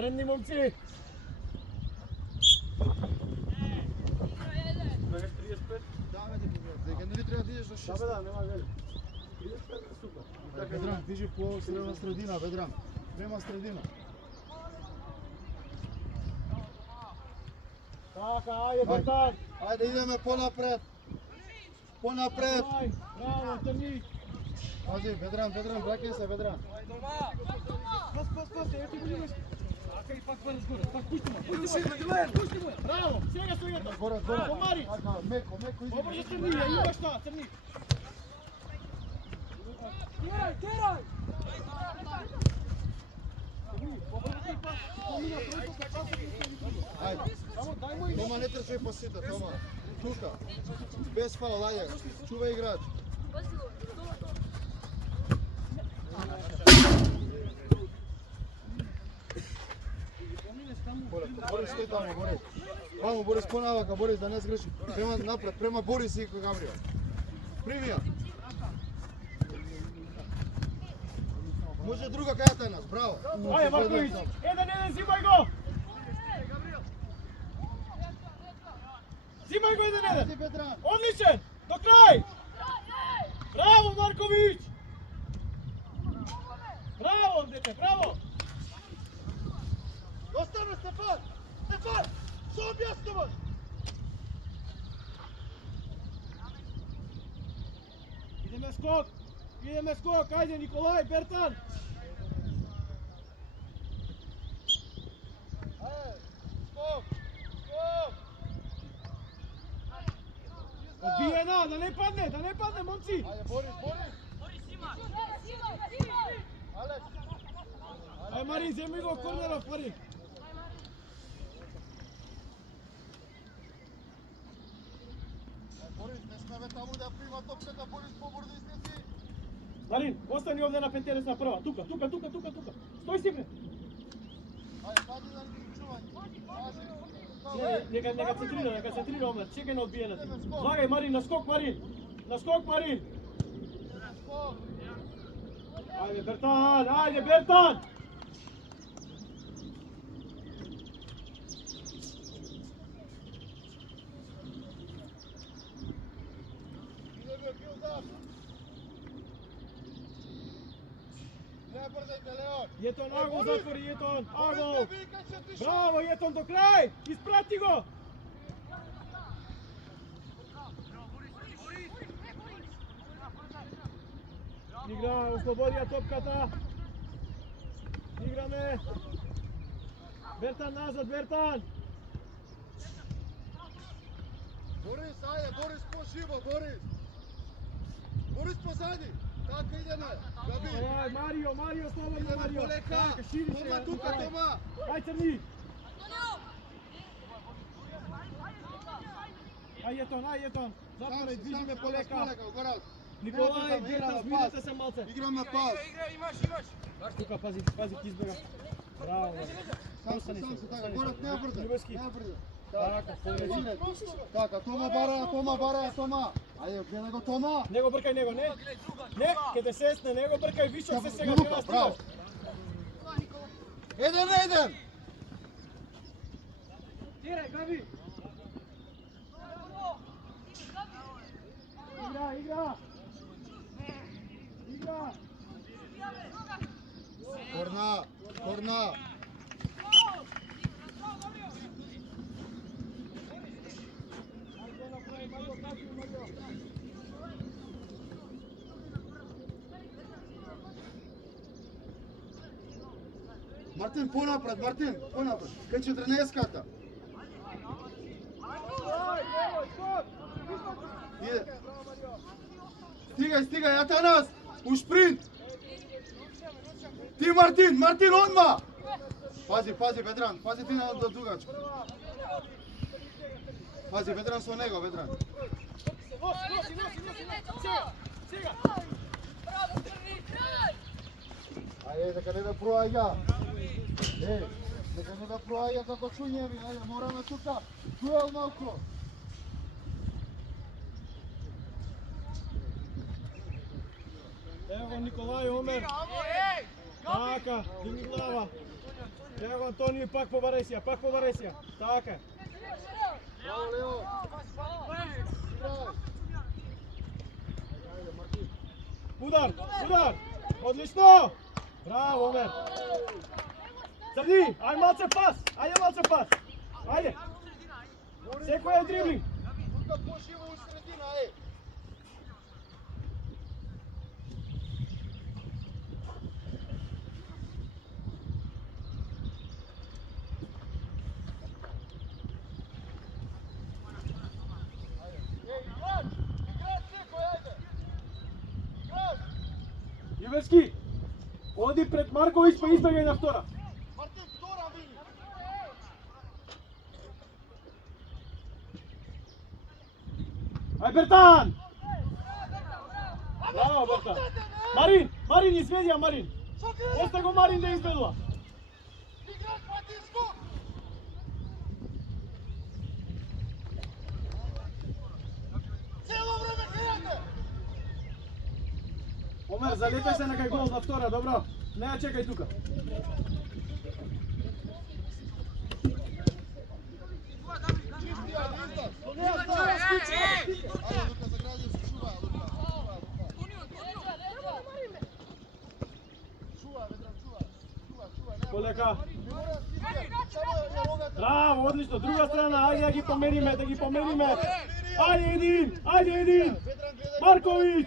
Spremni momci! Не треба да идеш до 6. Да, бе, да, нема вели. 35 е супер. Ведран, движи по средина, Ведран. Према средина. Така, ајде, Бертан! Ајде, идеме понапред. Понапред. Браво, Трни! Пази, Ведран, браќај се, Ведран. Пас, ето го имаш. Така и пак разгоре, пак пушти му. Пушти му. Браво, сега стојата. Горе. Помари. Меко, иди. Побрзо Трни, имаш та, Трни. Терaj! Ајде. Тома не трчај по сите, Тома. Тука. Без фаул, ајде. Чувај играч. Борис, стој таму, Борис. Вамо, Борис, понавака, Борис, да не сгреши. Према напред, према Борис и Габриел. Привија. Може друга кајата нас, браво. Ајде, Марковиć, 1-1, зимај го! Зимај го 1-1! Ведран. Одличен! До крај! Браво, Марковиć! Браво, дете, браво! Остана Стефан! Стефан! Со објаснуваш! Ideme skok, ajde Nikolaj, Bertan! Skok! Odbijena, da ne padne, momci! Ajde, Boris! Aleks! Ajde Marin, zemlji go kornera, Marin! Boris, ne smeve tamo da prima topkата, Boris, побрзо изнеси! Marin, ostani ovdje na penteresna prva, tuka! Stoj si bre! Ajde, padi da ne čuvanje! Pazi! Neka centrira omlad, čekaj na odbijenati. Zvagaj Marin, na skok Marin! Ajde Bertan! Idemo, build up! Ne brzajte, Leon! Jeton, Agol zatvori, Jeton! Agol! Boris, ne vikaj se ti šao! Bravo, Jeton, do kraj! Isprati go! Igra, oslobodija topkata! Igrame! Bertan nazad, Bertan! Boris, ajde, Boris poživo, Boris! Boris pozadi! Tako idemo! Gabi! Aj, Mario, slobodno Idemo Mario! poleka! Ajde, širi se, Toma, tuka, Toma! Aj, Crni! Aj, Jeton! Zatvoraj, diži me poleka! Goraz! Nikolaj, Bertan, zbirajte se malce! Igramo pas! Imaš! Tuka, pazi, Kizbega! Bravo! Sam se, tako, Goraz, ne brzo! Tako, povređi! Така, Тома бара, Тома! Ајде, гледај го Тома! Не го бркај него, не! Не, ке те сесне, не го бркај, вишок се сега, Лука, браво! 1-1! Тирај, Габи! Игра! Корна! Мартин, понапред! Кај 14-ката! Иде! Стигај, Атанас! У шпринт! Ти, Мартин, одма! Пази, Ведран, пази ти на дугачко. Пази, Ведран со него, Ведран. Сега! Ајде, дека не да проаѓа. Дека не да проаѓа како чуњеви, ајде, мораме тука. Дуел малку. Evo Nikolaj, Omer. Така, дигни глава. Ево Антонио, пак по Варесија, Така. Браво, Лео! Играј! Ајде, Мартин! Удар! Одлично! Браво, Омер! Црни, ајде малце пас! Ајде! Секој е дриблинг! Тука поживо у средина, Јувевски, оди пред Марковиќ па избегај на втора. Мартин, втора вини! Ај Бертан! Браво, Бертан! Марин, изведи ја Марин! Оста го Марин да изведува! Играч, Мартин, скок! Цело време кајате! Омер, залетај се на кај гол на втора, добро? Не ја чекај тука. Чисти, ајде, излаз! Ајде, Лука, загради се, чува, Лука. Чува, Ветран, чува. Полека. Не мора да стискаш, само ја рогата. Браво, одлично, друга страна, ајде да ги помериме. Ајде един. Ветран, гледај. Марковиќ!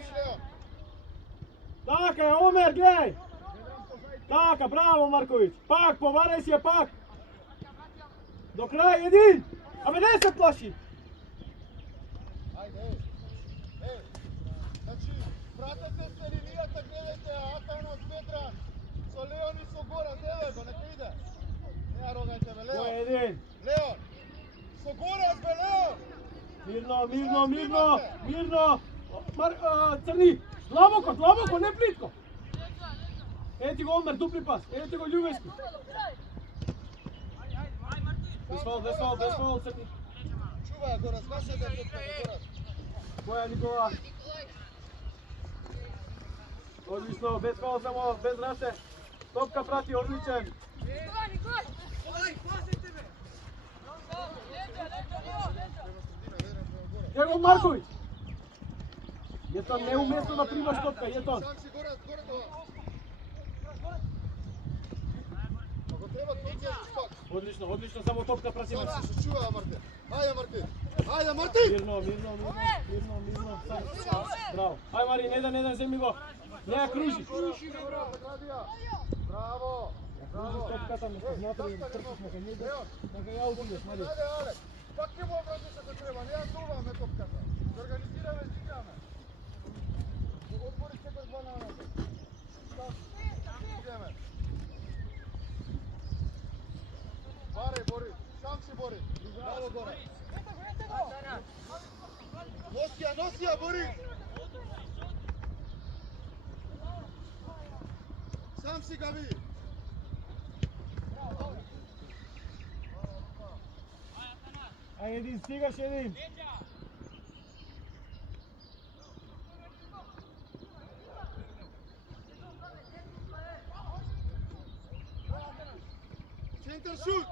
Така е, Омер, гледај! Така, браво Марковиќ! Пак, поварај си ја пак! До крај, един! Абе, не се плаши! Ајде, значи, пратете се линијата, гледайте Атанас, Ветран, со Леон и со Горан, деве го, нека иде. Не ја рогајте, бе, Кој е Леон. един? Леон, со Горан, бе, Леон. Мирно! Црни! Длабоко, не плитко! Ети го Омер, дупли пас, ети го Љувески. Без фаул, Црни. Чувај, Горан, смашете топка, Горан. Која Никола? Одлично, без фаул само, без расе. Топка прати, одличен. Его Марковиќ! Јетон, неуместно да примаш топка, Јетон. Сам си, Горан, това. Ако треба, топка си спак. Одлично, само топка прати. Сам си, се чува, Мартин. Ајде, Мартин! Мирно. Браво. Ај Марин, еден, земи го. Не ја кружи. Браво! Кружи топката, ме познатри, трпишме кај него. Нека ја убудеш, Марин. Ајде, пак ќе му обратиш ако треба, не ја дуваме топката. Да организираме, играме. Отвори секој два на нас. Идеме. Баре, Борис, сам си Борис. Браво, горе. Носи ја, Борис. Сам си Гави. Ај един, стигаш един. Центар шут.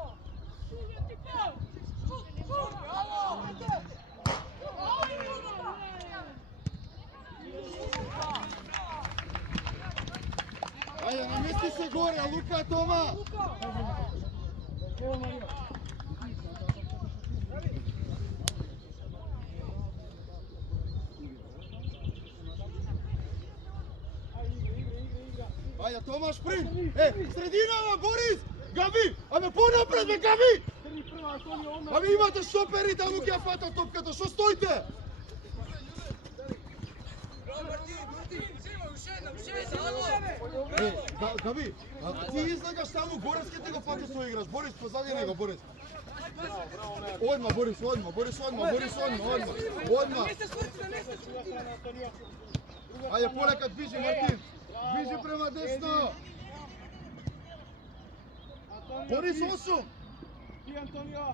Ајде, намести се горе, Лука, Тома. Ево Марија. Ајде, Тома, шпринт. Срединава, Борис. Габи, абе понапред, бе, Габи. Абе имате стопери, таму ќе ја фата топката, шо стоите? Габи, ти излагаш само Борис ке те го фата со играш. Борис, позади него, Борис. Одма, Борис, одма. Ајде, полека движи, Мартин. Движи према десно. Борис, 8. Ти, Антонио.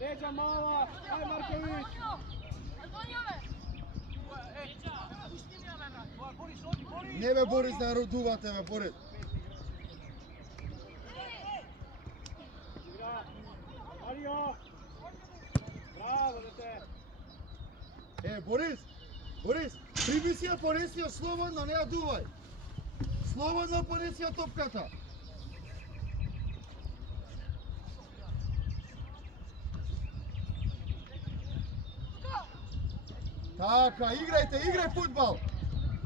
Леđa mala. Ај Марковиќ. Не бе Борис да родувате бе Борис. Игра. Марио. Браво, дете. Борис, прими си ја понеси ја слободно, не ја дувај. Слободно понеси ја топката. Така, играј фудбал.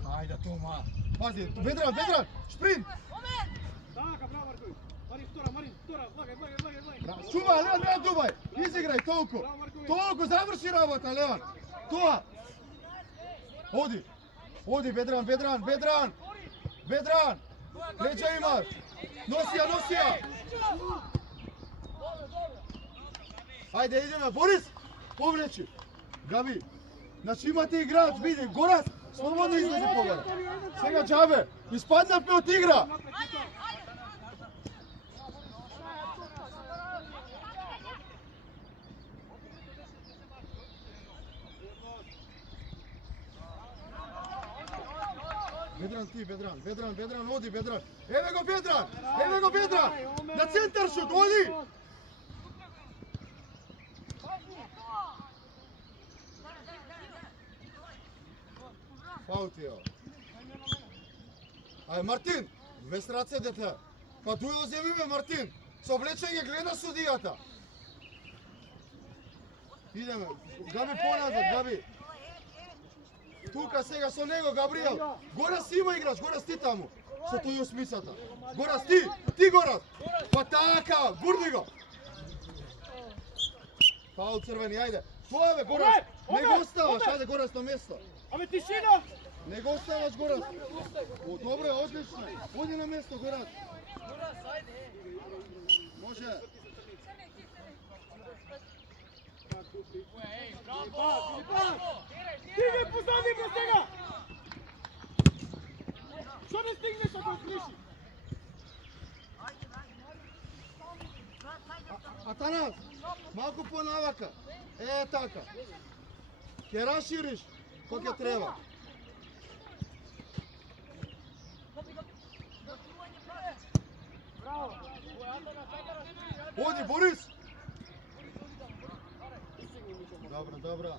Ајде Тома. Пази, Ведран, шпринт. Така, браво Марковиć. Марин, втора, влагај. Чува, Леон, не ја дувај. Изиграј толку. Толку, заврши работа, Леон. Тоа. Оди, Ведран. Леđa имаш. Носи ја. Ајде, идеме. Борис, повлечи. Габи. Значи имате играч, види, Горас, слободно излезе погледа. Сега џабе, испаднавме од игра. Ведран, оди Ведран. Еве го Ведран. На центар шут, оди. Фаутио. Ај Мартин, без раце дете. Па дуел земи бе Мартин. Со влечење гледа судијата. Идеме. Габи поназад, Габи. Тука сега со него Габриел. Горас има играч, Горас ти таму. Со тој осмицата. Горас ти Горас. Па така, гурни го. Фаул црвени, ајде. Тоа бе Горас. Не го оставаш, ајде Горас на место. Абе тишина! Не го оставаш Горас. Добро, одлично. Оди на место Горас. Може. Стиге, позади го сега! Што не стигнеш ако излиши? Атанас, малку понавака. Така. Ќе расшириш кога ќе треба. Оди, Борис! Добро.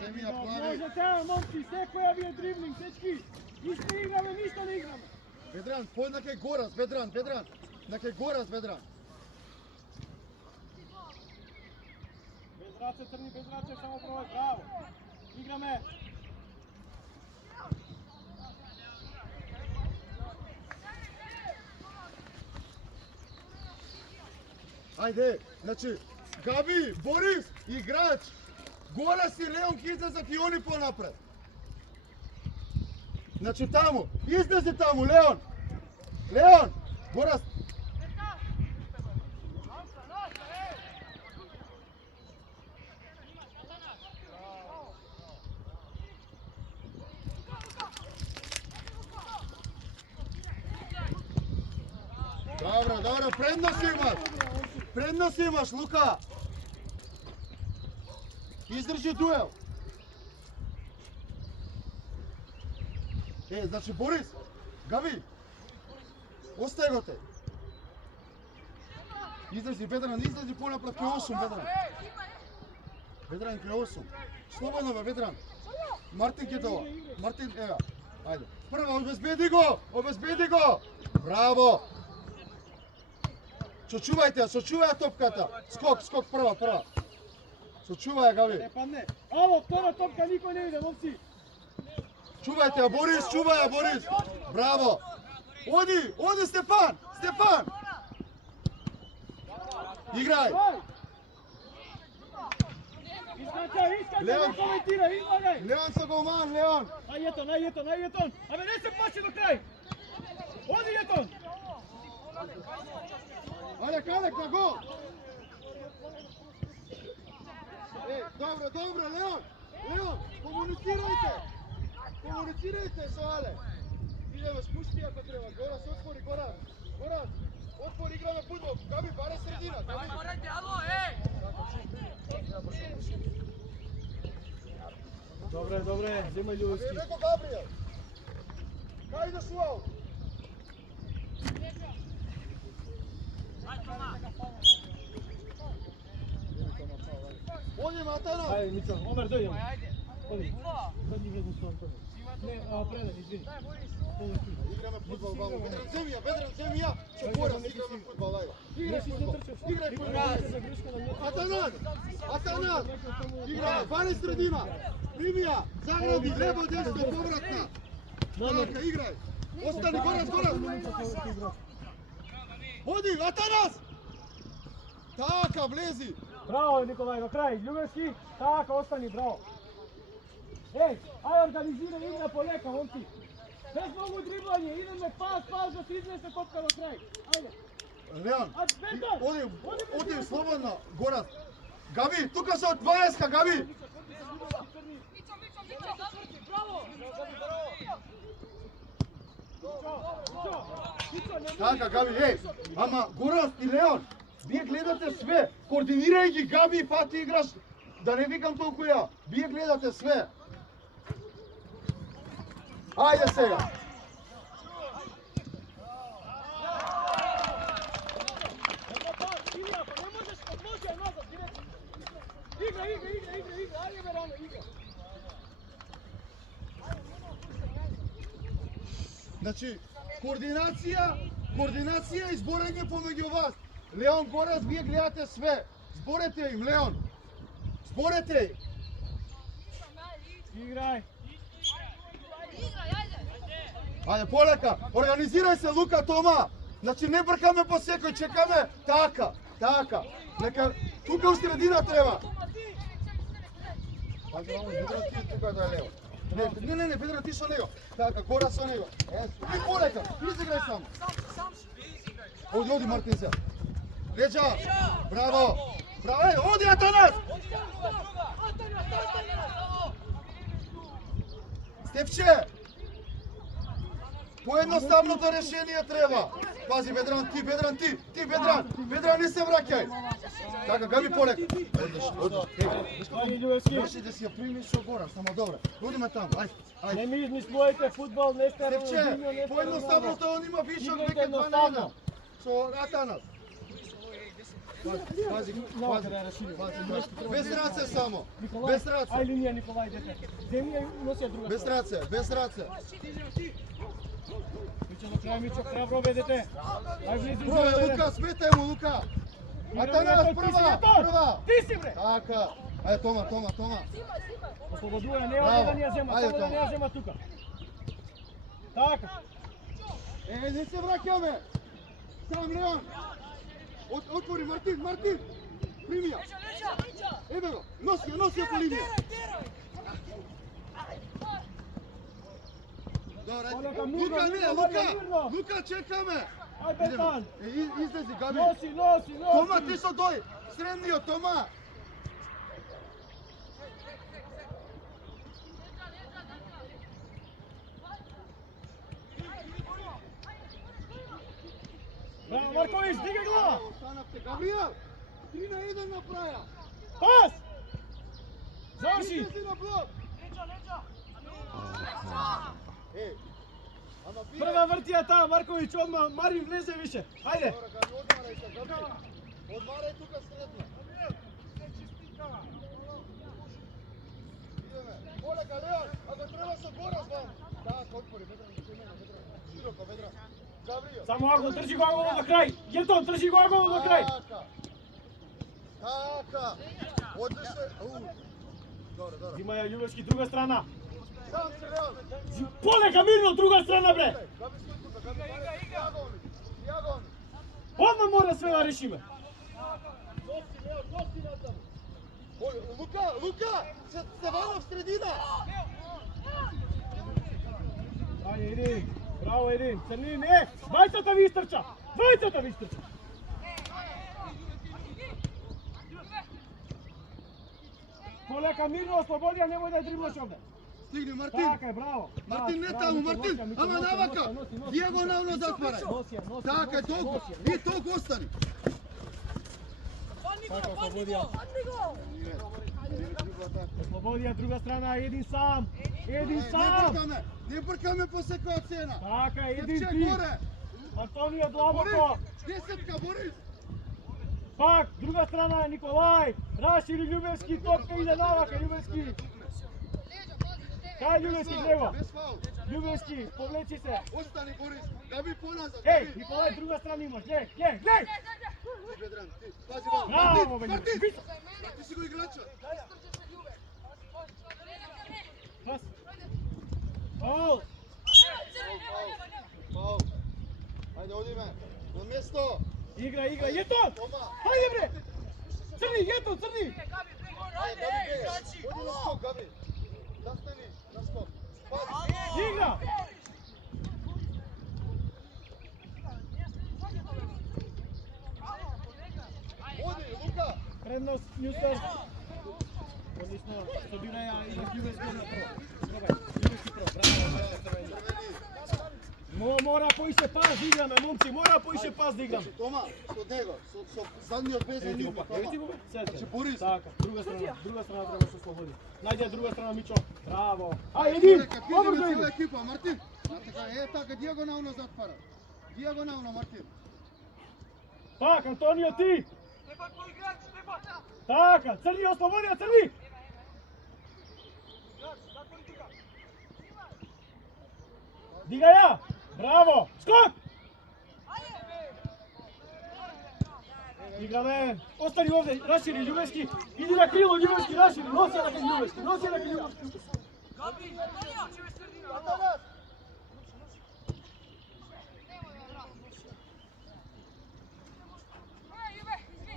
Земја, плави. Може таа, момци, секоја ви е дриблинг, сечки. Ништо играме, ништо не играме. Ведран, пој на кај Горас, Ведран. На кај Горас, Ведран. Без раце, црни, без раце, само провод, браво. Играме. Ајде, значи, Габи, Борис, играч. Горас и Леон ќе излезат и они понапред. Значи таму, излези таму, Леон, Горас. Добро, предност имаш, Лука. Издржи дуел. Значи Борис, Габи, остај го те. Издржи, Ведран, излези понапред кај 8, Ведран. Ведран кај 8. Слободно бе, Ведран. Мартин ќе дова. Мартин, ева. Ајде. Прва, обезбеди го. Браво. Сочувај топката. Скок, прва. Сочувај, Габи. Не падне. Ало, втора топка, никој не иде, момци. Чувајте ја, Борис. Браво. Оди, Стефан. Играј. Искача, не коментира, излагај. Леон со голман, Леон. Најетон. Абе, не се плаши до крај. Оди, Етон. Алек, на гол. Dobro, dobro, Leon! Leon, komunicirajte sa Ale! Idemo, spusti ako treba, Goraz, otvori, Goraz, otvori, igramo fudbal, Gabi, bare sredina, Gabi! Добре, взимај Љубовски. Neko Gabriel! Kaj ideš u aut? Ovdje Matano! Ајде, Мицо, Омер, дојдем. Оди. Дојди веднаш со Антонио. Не, предан, извини. Играме фудбал, бабо. Бедран, земја! Со Гораз играме фудбал, ајде. Играј фудбал! Играј фудбал! Атанас! Играј, баре средина! Ливија, загради, лево, десно, повратна! Така, играј! Остани, Гораз! Оди, Атанас! Така, влези! Браво, Николај, до крај. Љубовски, така, остани, браво. Еј, ајде организирај игра полека, момци. Без многу дриблање, идеме пас, да се изнесе топка до крај. Ајде. Леон, оди слободно, Гораз. Габи, тука се од 20-ка, Габи! Така, Габи, еј, ама Гораз и Леон, вие гледате све, координирај ги, Габи, па ти играш, да не викам толку ја, вие гледате све. Ајде сега. Значи, координација и зборење помеѓу вас. Леон, Гораз, вие гледате све. Зборете им, Леон. Зборете им. Играј. Ајде, полека. Организирај се, Лука, Тома. Значи, не бркаме по секој, чекаме. Така. Нека, тука у средина треба. Пази, мамо, Бедран, ти тука да е лево. Не, Бедран, ти со него. Така, Гораз со него. Ти полека, изиграј само. Оди, Мартин се. Леđa, браво. Оди, Атанас. Степче. Поедноставното решение треба. Пази, Бедран, ти. Бедран, не се враќај. Така, Габи, полека. Одиш. Може да си ја примиш со Гораз, само добре. Одиме таму, ајде. Не ми измислувајте фудбал, не сте Степче, поедноставното он има вишок веќе 2-1. Со Атанас. Пази. Без раце само. Без раце. Ај линија, Николај, дете. Земја носи друга. Без раце. Мичо, до крај, Мичо, храбро бе, дете. Ај влези. Лука, сметај му, Лука. Атанас, прва. Ти си, бре. Така. Ајде, Тома. Ослободувај, не оди да ни ја зема, само да не ја зема тука. Така. Не се враќаме. Сам Леон. Отвори, Мартин. Прими ја. Еве го, носи ја по линија. Добре, Лука, чекаме. Ај, Бетан. Излези, Габи. Носи. Тома, ти со дој. Средниот, Тома. Браво, Марковиć, дигай глава. Останавте, Габриел. 3-1 направја. Пас. Заврши. Излези на блок. Прва вртија таа, Марковиć, одма, Марин влезе више. Ајде. Одмарај тука средно. Идеме. Полека, Леон, ако треба со Гораз вам. Така, отпори, Бедран, широко, Бедран. Габриел. Само Арно, трчи го аголо до крај. Гертон, трчи го аголо до крај. Така. Одлично. Добре. Зима ја Љубовски, друга страна. Сам се, Леон. Полека, мирно, друга страна, бре. Габи, стој тука, Габи, дијагон. Одма мора све да решиме. Носи, Леон, носи натаму. Лука, се вала в средина. Ајде, Един. Браво, Един. Црни, не. Двајцата ви истрча. полека, мирно, ослободи, а немој да ја дриблаш овде. Стигни, Мартин. Така е, браво. Мартин, не Браво, таму, Мичо, Мартин. носи ја, Мичо, Ама носи, навака. носи, носи, Дијагонално затварај. носи ја, носи, Така, носи, толку. носи ја. И толку остани. Така, ослободија. Ослободија, друга страна, един сам. Един сам. Не бркаме по секоја цена. Така, един Трче ти. горе. Антонио Борис, длабоко. десетка, Борис. Пак, друга страна, Николај. Рашири Љубевски, топка иде навака, Љубевски. Кај Љубевски, гледа. Без фаул. Љубевски, повлечи се. Остани, Борис. Габи поназад. Еј, габи. Николај, друга страна имаш. Глеј, глеј, глеј. Ти, Бедран, ти. Пази го. Браво, бе, Мартин, Љубевски. ти си го играча. Пас. Фаул. Фаул. Ајде, одиме. На место. Игра, Јетон. Тома. Хајде, бре. Црни, Јетон, црни. Ајде, Габи, бегај. Оди на скок, Габи. Застани, на скок. Пази. Игра. Оди, Лука. Предност, Њустер. Одлично, собираја и Љубевски на прво. Пробај, Љубевски прво. Браво, мора поише пас да играме, момци, мора поише пас да играме. Тома, со него, со задниот без Ети го, нивно, ети го, Тома. седе. Значи, Борис. Така, друга страна треба да се ослободи. Најде друга страна, Мичо. Браво. Ај, един, побрзо Видиме иди. цела екипа, Мартин. Така, дијагонално затвара. Дијагонално, Мартин. Так, Антонио, ти. Така, црни, ослободија, црни. Дига ја. Браво. Скок. Играме. Остани овде, Рашири Љубевски. Иди на крило, Љубевски, Рашири. Носи ја на Љубевски, носи ја на Љубевски.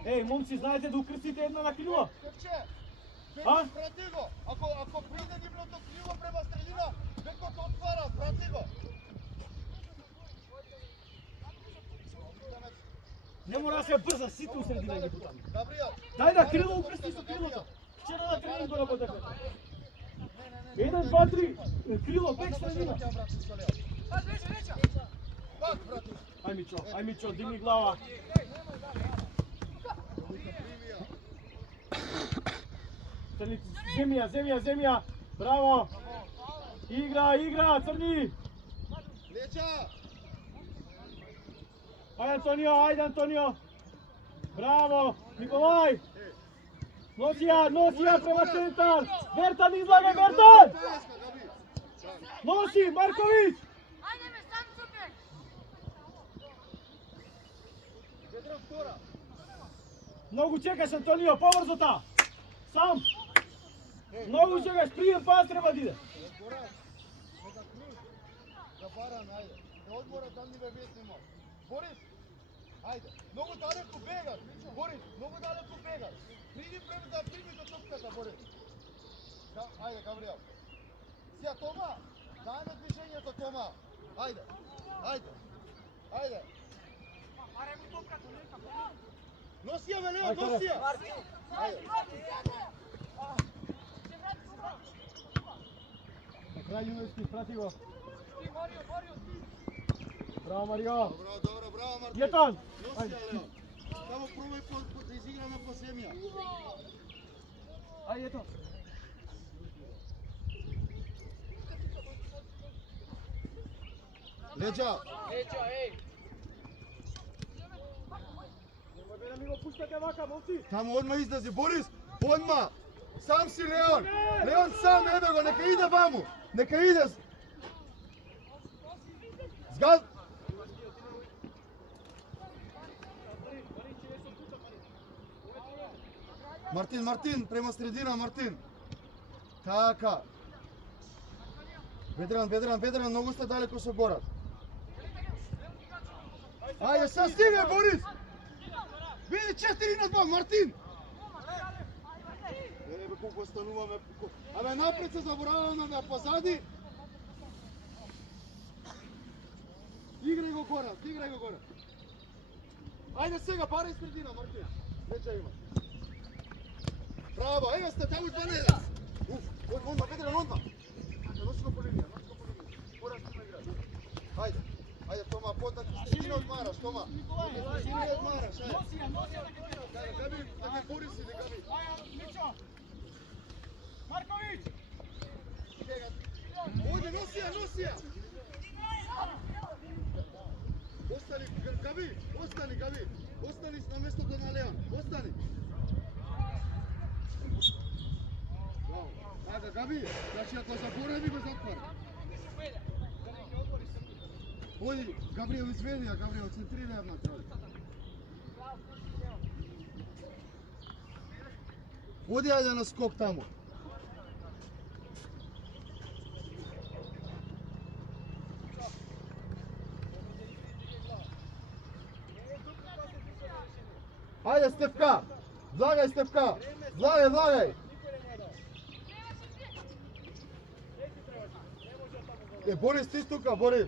Еј, момци, знаете да укрстите една на крило? А? Прати го. Ако приде нивното крило према средина, бекот отвара, прати го. Не мора да се брза, сите у средина ги бутаме. Габриел. Дај да крило укрсти со крилото. Вчера на тренинг го работевме. 1, 2, 3, крило, бек средина. Пак, брати. Ај Мичо, дигни глава. Земја. Браво. Игра, црни. Леќа. Ајде Антонио. Браво. Николај. Носи ја према центар. Вертан излага, Вертан. Носи, Марковиć. Бедран втора. Многу чекаш, Антонио, побрзо та. Сам. Многу чекаш, прием пас треба да иде. Забаран, ајде. Да одмора там ни бе веснимо. Борис. Ајде. Многу далеку бегаш. Борис, многу далеку бегаш. Приди преми до топката, Борис. Ајде, Габриел. Сија Тома. Дајме движењето, Тома. Ајде. Носи ја, Велео, носи ја. На крај Љубевски, прати го. Браво, Марио. Добро, браво, Мартин. Јетон. Носи ја, Лео. Само пробај да изиграме по земја. Ајде, ето. Леđa. Немој да ми го пуштате вака, момци. Тамо одма излази, Борис, одма. Сам си Леон. Леон сам, еве го, нека иде ваму. Нека иде. Згад. Мартин, према средина, Мартин. Така. Ведран, многу сте далеко со Горат. Ајде, са стига, Борис! Види 4-2, Мартин! Еве колку остануваме. Абе, напред се забораваме да позади. Играј го Горат. Ајде сега, барај средина, Мартин. Леđa има. Браво, ево сте таму 2-1. Одма, Ведран, одма. Носи го по линија, Мораш да играш. Ајде, Тома, потак, ти одмараш, Тома. Ти не одмараш, ајде. Носија да ке тера. Габи, Борис иде, Габи. Ајде, Мичо. Марковиć. Ојде, носија. Остани, Габи, остани на местото на Леон, остани. Браво. Ајде, Габи, значи ако заборави го затвара. Оди, Габриел изведи, Габриел центрира една крај. Оди, ајде на скок таму. Ајде, Стефка! Влагај, Стефка! Влагај! Борис, ти тука, Борис!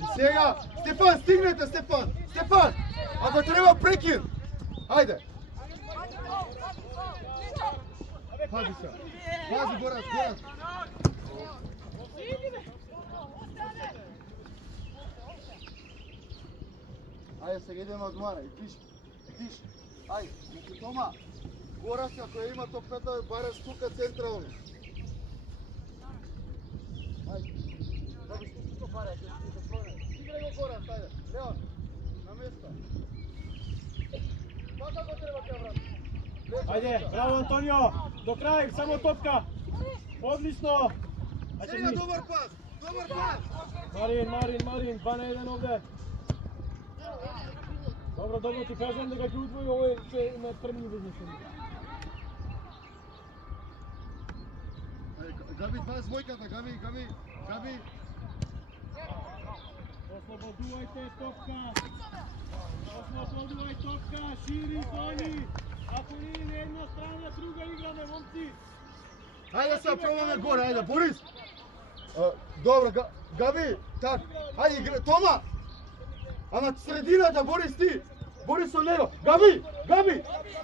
И сега, Стефан, стигнете, Стефан! Ако треба прекин! Ајде! Пази се! Пази, Горас! Ајде, сега идеме одмара и пиш. Ајде, значи Тома, Горас ако ја има топета, бараш тука централно. Ајде, добиш тука бараш, ќе се проне. Играј го Горас, ајде, Леон, на место. Така го треба ќе врати. Ајде, браво Антонио, до крај, само топка. Одлично. Сега добар пас. Марин, 2-1 овде. Добро, ти кажам дека ќе удвои овој на трмни визници. Габи, това е двојката, Габи. Ослободувајте топка, шири зони. Ако ние на една страна, друга играме, момци. Ајде се пробаме горе, ајде, Борис. Добро, Габи, так. Ајде, игра, Тома. Ама средината, Борис ти. Борис со него. Габи.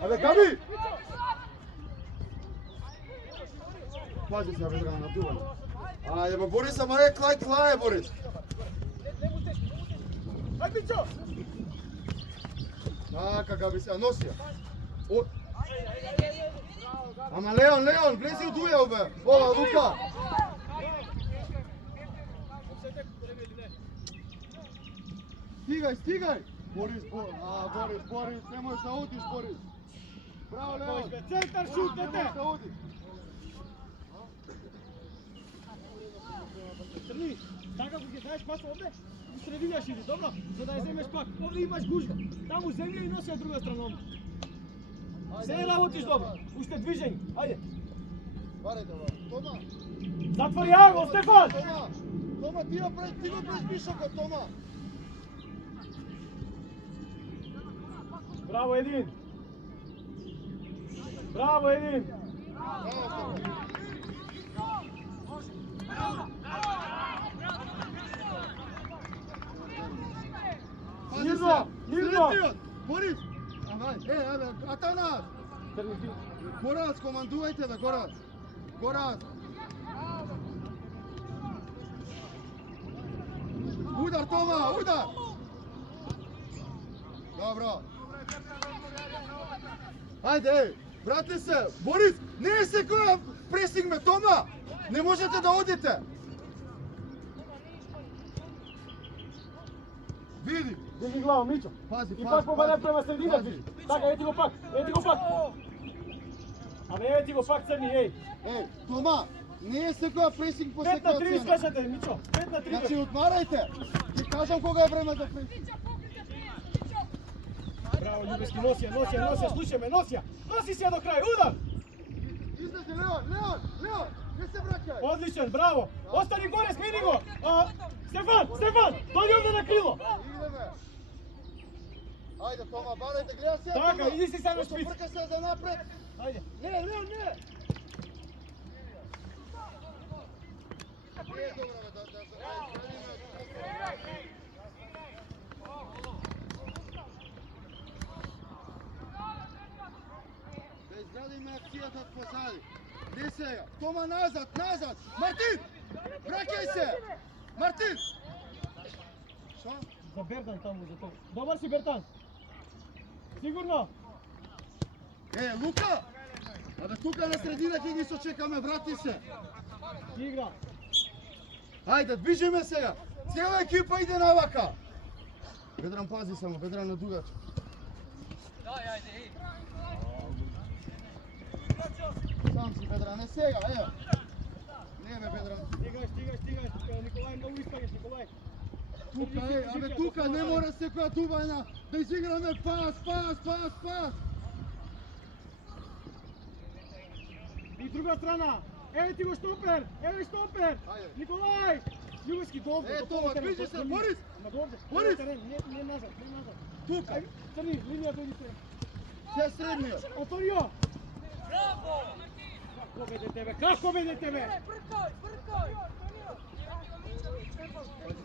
Абе, Габи. Пази се, Ведран, на дуван. Ајде, ба Борис, ама не клај, Борис. Ајде, Мичо. Така, Габи, се, носи ја. Ама Леон, влези од уја, бе. Ова, Лука. Стигај. Борис, не можеш да одиш, Борис. Браво, Леон. Центар шутете. Трни, така го ги даеш пас овде, у средина шири, добро? За да ја земеш пак. Овде имаш гужва. Таму земја и носи од друга страна. Се работиш добро. Уште движење. Ајде. Барајте, Тома. Затвори аго, Стефан. Тома, ти го през пишокот, Тома. Браво, Един. Нирно. Борис. Атанас. Горас, командувајте да Горас. Удар, Тома, удар. Добро. Ајде, брате се, Борис, не е секоја пресигме, Тома. Не можете да одите. Види. Држи глава, Мичо. Пази. И пак побаде према средина движи. Така, ети го пак. Абе, ети го пак црни, еј. Тома, не е секоја пресинг по 5 на 3 секоја цена. искашате, Мичо. 5 на 3. Значи, отмарајте. Ти кажам кога е време да пресинг. Браво, Љубески, носија, слушаме, носија. Носи се до крај, удар. Излези, Леон, не се враќај. Одличен, браво. Остани горе, смени го. Стефан, дојди овде на крило. Идеме. Ајде, Тома, барајте, гледа се. Така, иди си само шпиц. Прка се за напред. Ајде. Не. Не е добро, бе, да Да изградиме акцијата од позади. Не сега. Тома назад, назад. Мартин! Враќај се! Мартин! Шо? За Бертан таму за тоа. Добар си Бертан. Сигурно. Лука! Абе тука на средина ќе ги сочекаме, врати се. Игра. Ајде, движиме сега. Цела екипа иде навака. Бедран пази само, Бедран на дугач. Сам си Бедран, не сега, ево. Не бе Бедран. Стигај. Николај, многу испагаш, Николај. Тука, абе тука не мора секоја дубајна. Да изиграме пас. И друга страна. Еве ти го штопер. Ајде. Николај. Љубовски долго. Това, движи се, Борис. Борис. Не назад. Тука. Црни, линијата иди се. Се средниот. Антонио. Како беде тебе?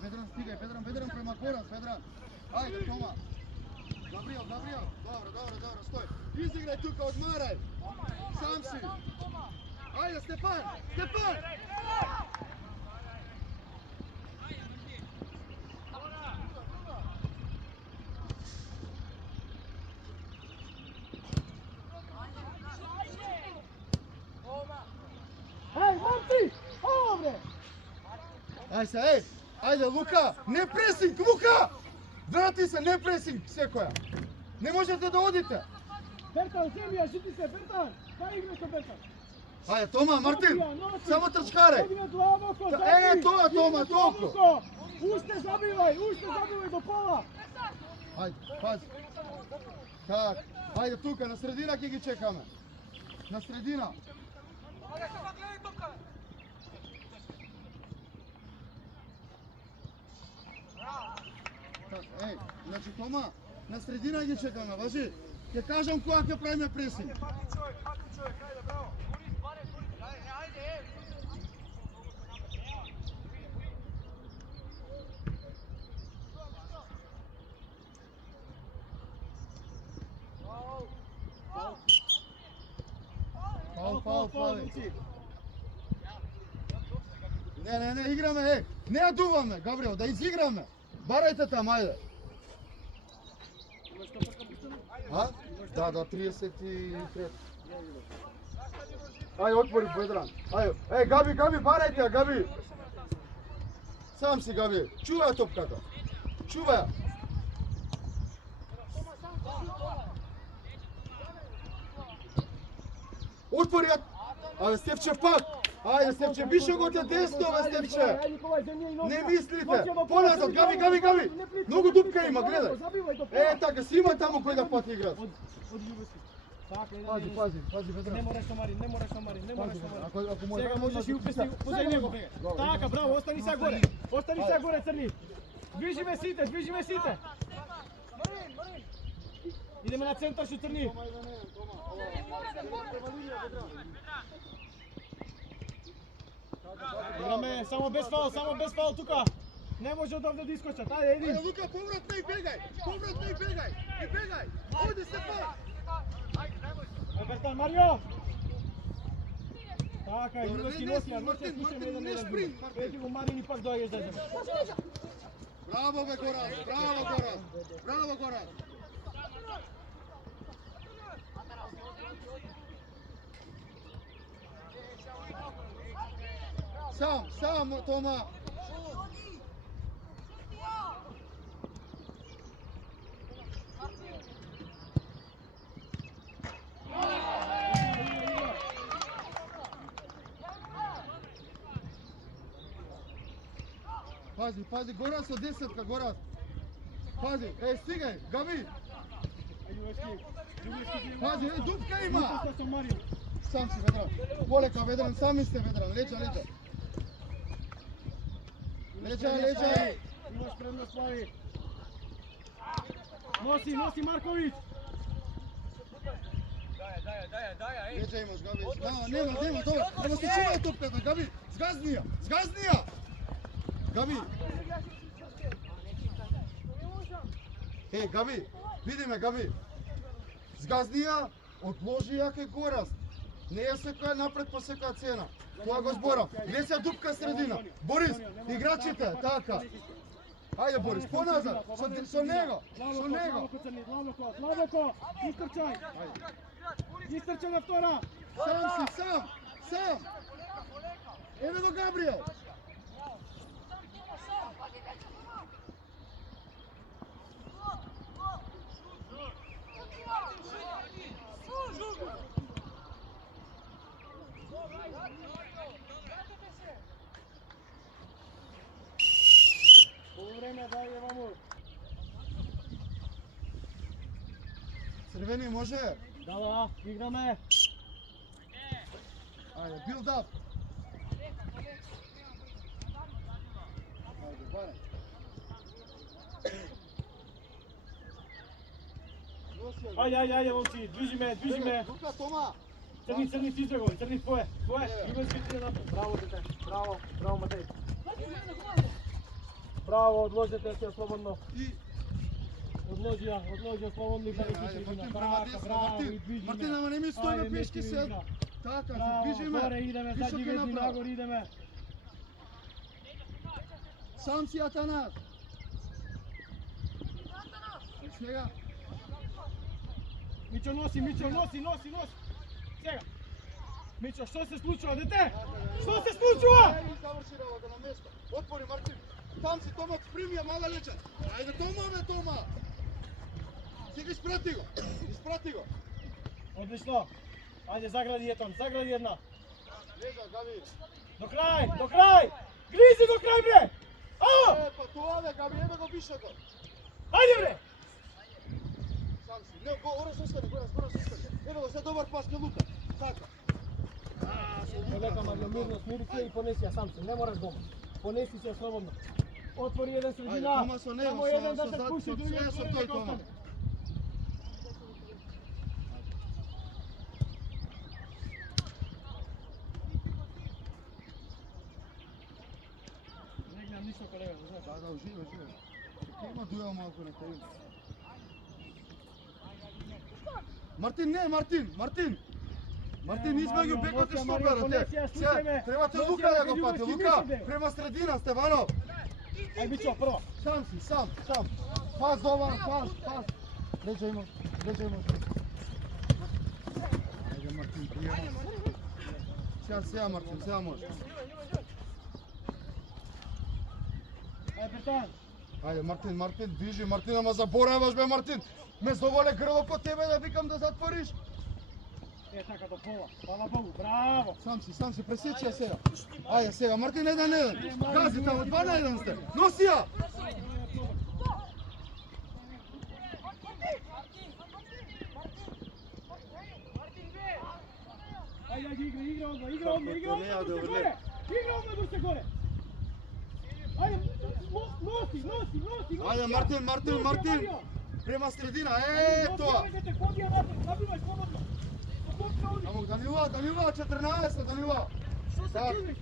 Бедран стигај, Бедран према Корас, Бедран. Ајде, Тома. Габриел. Добро, стој. Изиграј тука, одмарај. Сам си. Ајде, Степан. Марти! Добре! Ајде, Лука, не пресинг, Лука! Врати се, не пресинг, секоја. Не можете да одите. Бертан, земја, жити се, Бертан! Кај играј со Бертан? Ајде, Тома, Мартин, само трчкарај. Тоа, Тома, толку. Уште забивај до пола. Ајде, пази. Так, ајде тука, на средина ќе ги чекаме. На средина. Значи Тома, на средина ги чекаме, важи. Ќе кажам кога ќе правиме пресинг. Фаул. Не, играме, не ја дуваме, Габриел, да изиграме. Барајте там, ајде. Да, 33. Ајде, отвори Бедран. Ајде. Габи, барајте, Габи. Сам си, Габи. Чувај топката. Чувај. Отвори ја. Ајде, Стефче пак. Ајде, Стефче, више го те десно, Стефче. Не мислите. Поназад, Габи. Многу дупка има, гледај. Така, си има таму кој да пати играч. Пази, Бедран. Не мораш Марин. Сега можеш и упести позај него. Така, браво, остани сега горе, Црни. Движиме сите. Идеме на центар, што Црни. Играме само без фаул тука. Не може одовде да искочат. Ајде, иди. Лука, повратно и бегај. И бегај. Оди Стефан. Бертан, Марио. Така, Љубовски носија, слушаме еден. Ети го Марин и пак доаѓаш да земе. Браво, бе, Горан. Браво, Горан. Сам, Тома. Пази, Горан со 10-ка, Горан. Пази, стигај, Габи. Пази, дупка има. Сам си, Бедран. Полека, Бедран, сами сте, Бедран. Леќа. Леќа. Имаш предност, Слави. Носи Марковиќ. Леќа имаш, Габи. Нема, добро. Ама се чува топката, Габи. Згазни ја. Габи. Габи, види ме, Габи. Згазни ја, одложи ја кај Гораст. Не е секоја напред по секоја цена. Тоа го зборам. Не се дупка средина. Борис, играчите, така. Ајде Борис, поназад, со него, со него. Длабоко, истрчај. Истрчај на втора. Сам си, сам. Еве го Габриел. Време да имамо. Црвени може? Да, играме. Ајде, build up. Ајде, баре. Ајде, момци, движи ме. Лука, Тома. Црни ти издрагон, црни твое. Има скрити напред. Браво, дете. Браво, Матеј. Браво, одложете се слободно. И Odloži slobodno i bari Мартин, према десно, Мартин, ама не ми стоиме пешки се. Така, се движиме. Горе идеме, задни вези, нагор идеме. Сам си Атанас. Сега. Мичо носи. Сега. Мичо, што се случува, дете? Што се случува? Заврши работа на место. Отвори Мартин. Там си Тома, прими ја мала лече. Ајде Тома. Сега испрати го. Одлично. Ајде, загради една. Лежа, Габи. До крај! Гризи до крај, бре! Ало! Па тоа бе, Габи, еве го вишето. Ајде, бре! Сам си. Не, Горас остане. Еве го, се добар пас ке Лука. Така. Полека, Марио, мирно, смири се и понеси ја сам се, не мораш дома. Понеси се слободно. Отвори еден средина. Ајде, Тома со него, само еден да со се пуши, со другиот со горе тој да Тома. остане. Не гледам ништо, колега, знаеш. Да, уживај. Има дуел малку на тебе. Мартин, избеги бекот што берате. Требате Лука да го пати. Лука, према средина, Стеванов. Ај, Мичо, прво. Сам. Пас добар, пас. Лежа има. Ајде Мартин, приема. Сега Мартин, сега може. Ај, Бертан. Ајде Мартин, движи, Мартин, ама забораваш бе Мартин. Ме зоволе грло по тебе да викам да затвориш. Така до пола. Хвала Богу, браво. Сам си, пресечи ја сега. Ајде сега, Мартин 1-1. Гази тамо, 2-1 сте. Носи ја! Ајде, игра одма, душте горе. Ајде, носи. Ајде Мартин. Према средина, тоа. Набивај слободно. Амо, Данила, 14, Данила. Што се кривиш?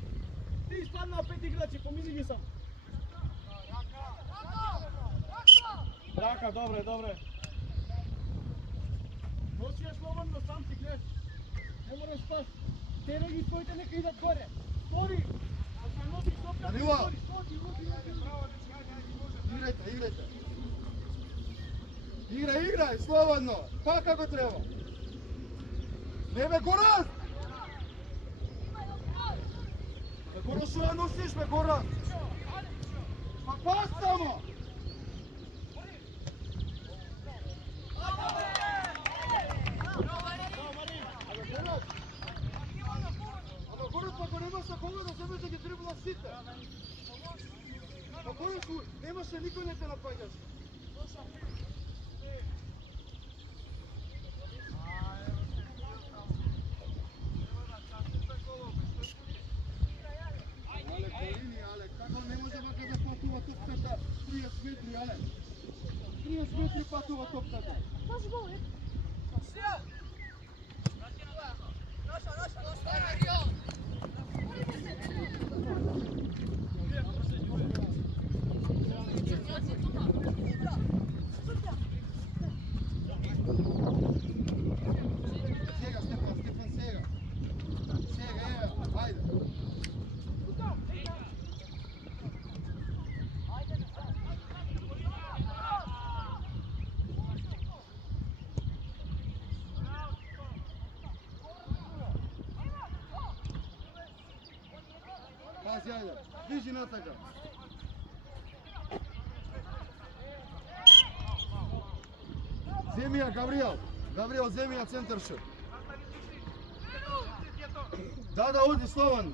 Ти испаднаа 5 играчи, помини ги сам. Рака, добре. Носи ја слободно, сам си гледаш. Не мораш пас. Тере ги твоите, нека идат горе. Стори! Ако носи топка, Данила! Играјте. Играј, слободно. Па како треба. Не бе, Горан! Бе, Горан, што ја носиш, бе, Горан? Па пас тамо! Ама Горан, па ако нема са кога да земеше ги дрибла сите. Па Горан, немаше никој не те напаѓаше. Како не може вака да патува топката 30 метри, але? 30 метри патува топката. Пази, ајде. Движи натака. Земја, Гавриел. Гавриел, земја, центар шут. Да, оди, Слован.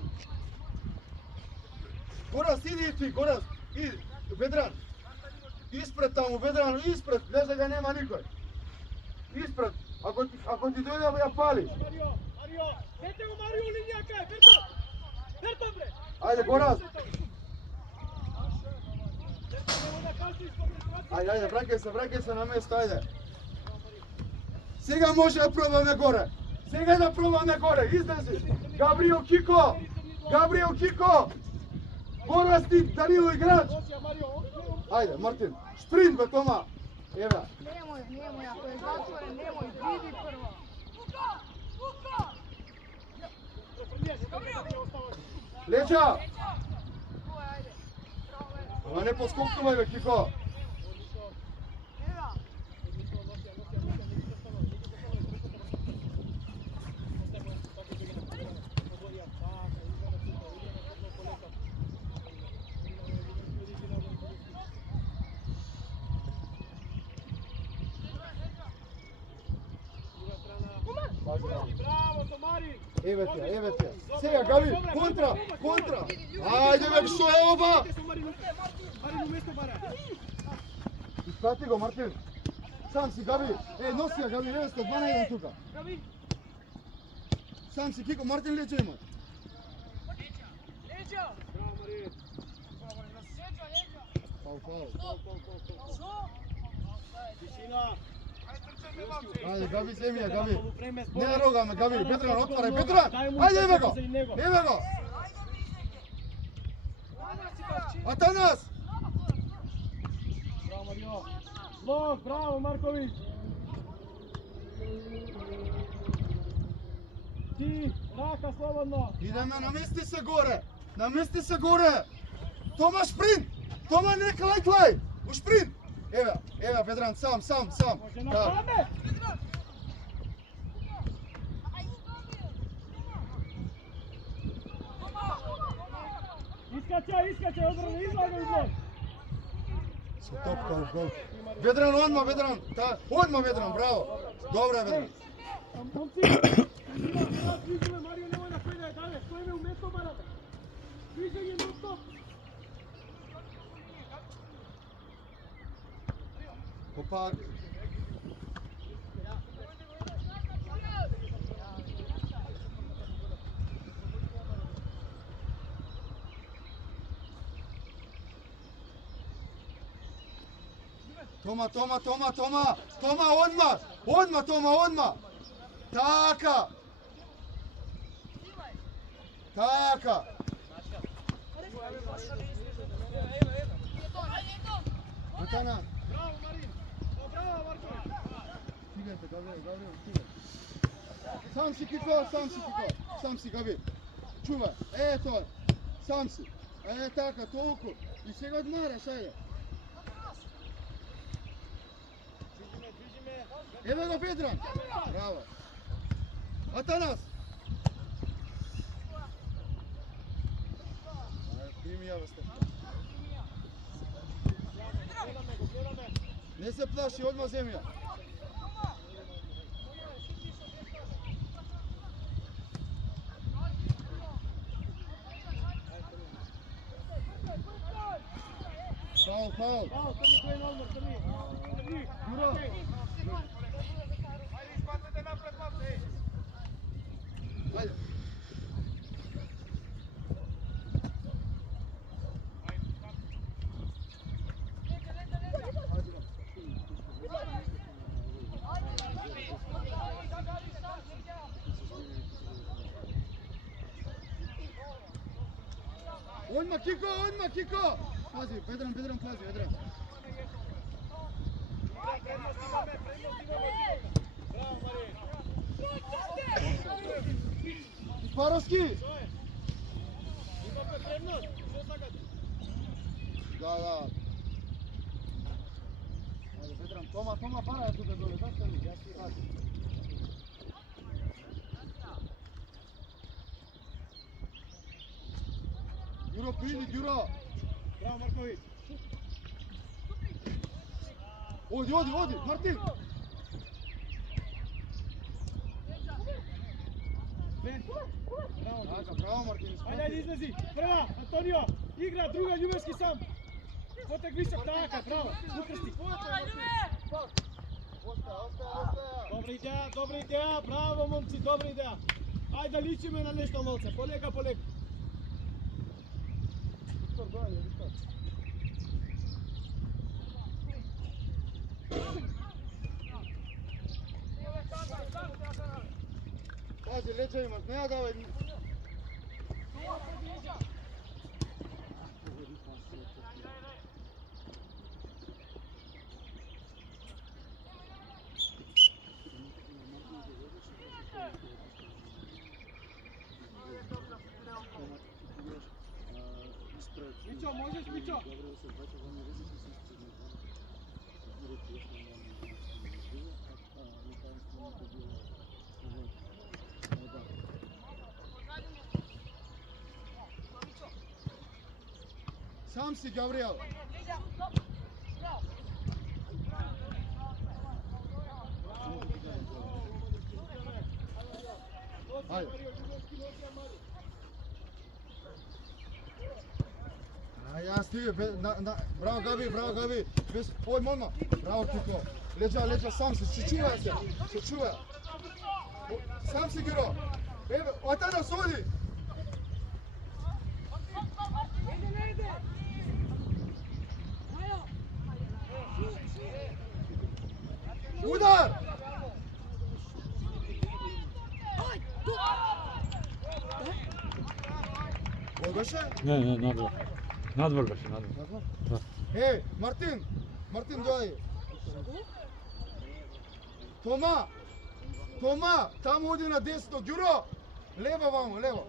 Горас, иди ти, Горас. Иди, Ведран. Испред таму, Ведран, испред. Гледа да га нема никој. Испред. Ако ти дојде, ја палиш. Марио, дете го Марио линијака, Бертон! Бертон, бре! Ајде, Горас. Ајде, враќај се на место, ајде. Сега може да пробаме горе. Сега да пробаме горе, излези. Габриел Кико. Горас ти, Данило играч. Ајде, Мартин. Спринт, бе, Тома. Еве. Немој, ако е затворен, немој, види прво. Леќа. Ама не поскокнувај, бе, Кико. Браво, Томари! Еве те. Сега, Гави, контра. Ајде, бе, што е ова? Мари, уместо бара. Испрати го, Мартин. Сам си, Гави. Носи ја, Гави, не сте, 2 на 1 тука. Сам си, Кико, Мартин лече има. Браво, Мари. Фал. Тишина. Ајде, Гави, земја, Гави. Не да рогаме, Гави. Петран, отварај, Петран. Ајде, еве го. Атанас. Браво, Марио. Слог, браво, Марковиć. Ти, рака слободно. Идеме, намести се горе. Тома шпринт. Тома не клај. У шпринт. Еве, Петран, сам. Може на памет. Искачај, одбрана, излагај. Со топка у гол. Ведран, одма, Ведран. Одма, Ведран, браво. Добре, Ведран. Момци, движиме, Марио, немој на кој да ја даде. Стоиме уместо барата. Движење на стоп. Опак. Тома, одма. Така. Атана. Браво, Марин. Браво, Марковиć. Стигате, Гавриел, стигате. Сам си, Кико. Сам си, Гави. Чувај. Тоа. Сам си. Така, толку. И сега одмараш, ајде. Еве го Петран. Браво. Атанас. Прими ја сте. Не се плаши, одма земја. Фаул. Трни кој номер, трни. Јуро. Ајде. Одма, Кико! Пази, Петран, пази, Петран. Браво, Мари. Паровски! Имате предност, што сакате? Да. Ајде, Петран, Тома, пара ја тука доле, зашто не? Јас ти кажам. Ѓуро, приди, Ѓуро! Браво, Марковиć. Оди, Мартин! Бен. Браво. Така, браво, Мартин. Ајде, излези. Прва, Антонио. Игра, друга, Љубевски сам. Потек висок, така, браво. Укрсти. Добра идеја, браво, момци, добра идеја. Ајде да личиме на нешто малце, полека. Виктор, браво, Виктор. Пази, леđа имаш, не ја давај. Мичо, можеш, Мичо? Сам си, Гавриел. Ајде. Јас ти, браво Габи, без мома, браво Кико, леđa, сам се чувај се, чувај. Сам си Ѓуро, еве, отаде соди. Удар! Кој беше? Не, надвор. Надвор беше, надвор. Да. Еј, Мартин, дојај. Тома, таму оди на десно, Ѓуро, лево вамо, лево.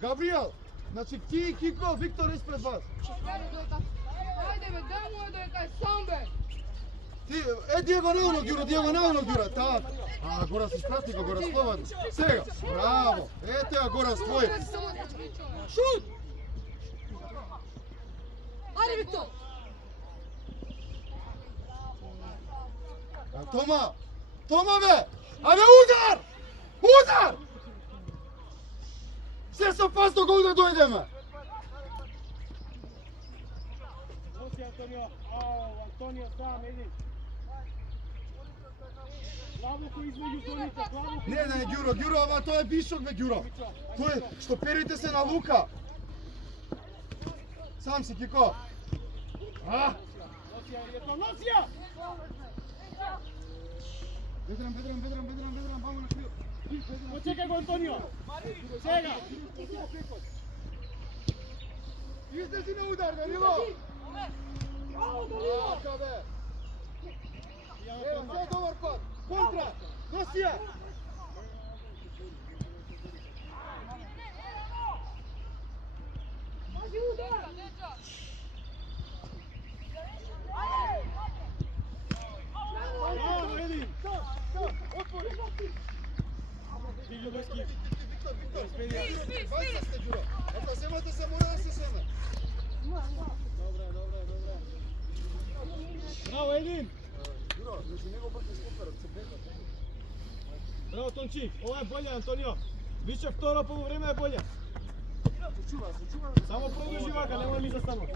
Габриел, значи ти и Кико, Виктор испред вас. Ајде бе, дај му да кај сам бе. Ти, дијагонално Ѓуро, так. Гора се спрати го, Гора слободно. Сега, браво, ете ја Гора твој. Шут! Ајде Виктор! Тома бе! Ајде удар! Се со пасто гол да дојдеме. Носи Антонио. Антонио сам, иди. Плавуко измеѓу зоните, плавуко. Не, Ѓуро, ама тоа е бишок бе, Ѓуро. Тоа е што перите се на лука. Сам си, Кико. Носи ја! Бедрам, бамо на крил. Почекај го, Антонио. Сега. Излези на удар, Данило. Така бе. Ево, се добар пат. Контра. Носи ја. Браво, Елин. Отвори. Ти Љубевски. Виктор. Вајца сте, Ѓуро. Ето, земате се, мора да се земе. Добре. Браво, Елин. Ѓуро, меѓу него брке стоперот, се бега. Браво, Тончи. Ова е болја, Антонио. Више второ полувреме е болја. Се чува. Само продолжи вака, немој ми застанува.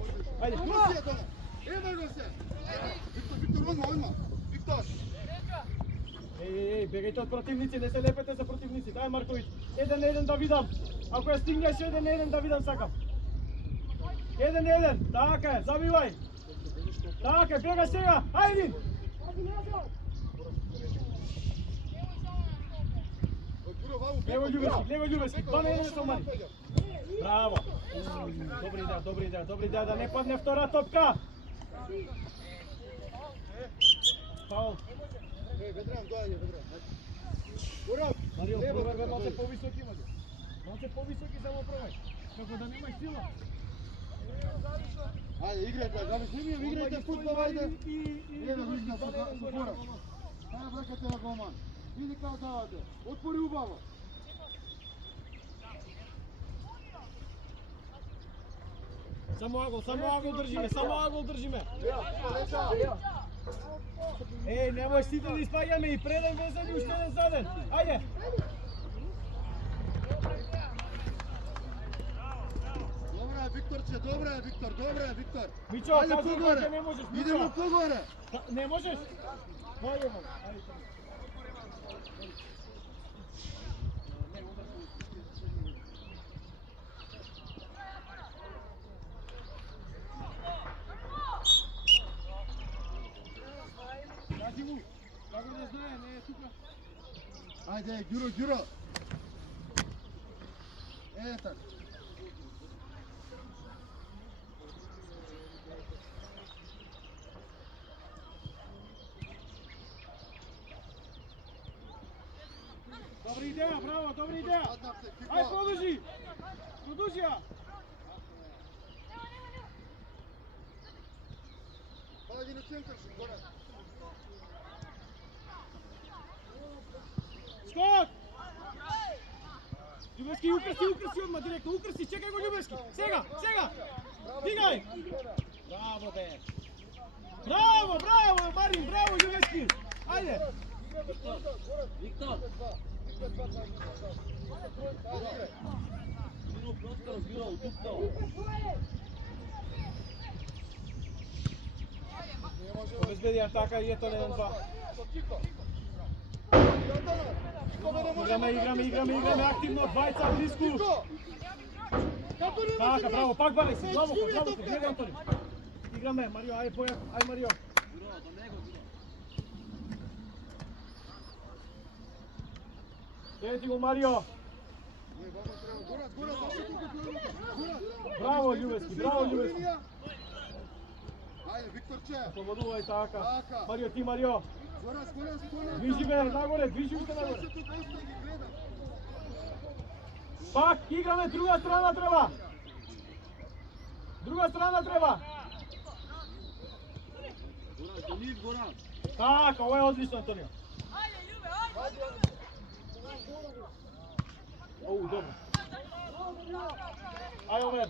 Ајде. Носи ја дома. Ева го се. Виктор, одма. Виктор. Еј, бегајте од противници, не се лепете за противници. Дај Марковиć. 1-1 да видам. Ако ја стигнеш 1-1 да видам сакам. 1-1. Така е, забивај. Така е, бега сега. Ајде. Лево Љубевски, 2-1 со Мари. Браво. Добра идеја, да не падне втора топка. Фаул. Ведран, доаѓа, Ведран. Урак! Марио, пробај малце повисоки, Марио. Малце повисоки само пробај. Како да немај сила. Ајде, играјте, играјте футбол, ајде. Ева, вижда со фора. Ајде, бракате на голман. Види како давате. Отвори убаво. Само агол држиме. Еј, немој сите да испаѓаме и преден везен и уште еден заден. Ајде. Добра е, Викторче, добра е, Виктор. Мичо, Ајде кажи погоре. дека не можеш, Мичо. Идемо погоре. Не можеш? Ајде, ајде. Кажи му, како да знае, не е тука. Ајде, Ѓуро. Така. Добра идеја, браво, добра идеја. Ај, продолжи ја. Паѓи на центар, горе. Скок! Љубевски, украси одма директно, чекај го Љубевски. Сега! Дигај! Браво, бе! Браво, Марин, браво, Љубевски! Ајде! Виктор! Бiro, дупно! Обезбеди атака и ето 1-2. Играме активно, двајца близко. Така, браво, пак барај се, главоко, гледај Антони. Играме, Марио, ај појак, ај Марио. Гледај ти го Марио. Браво Љубевски. Ајде, Викторче. Слободувај така. Марио, ти Марио. Горас. Движи бе, нагоре, движи уште нагоре. Пак, играме, друга страна треба. Така, ова е одлично, Антонио. Оу, добро. Ај, Омер.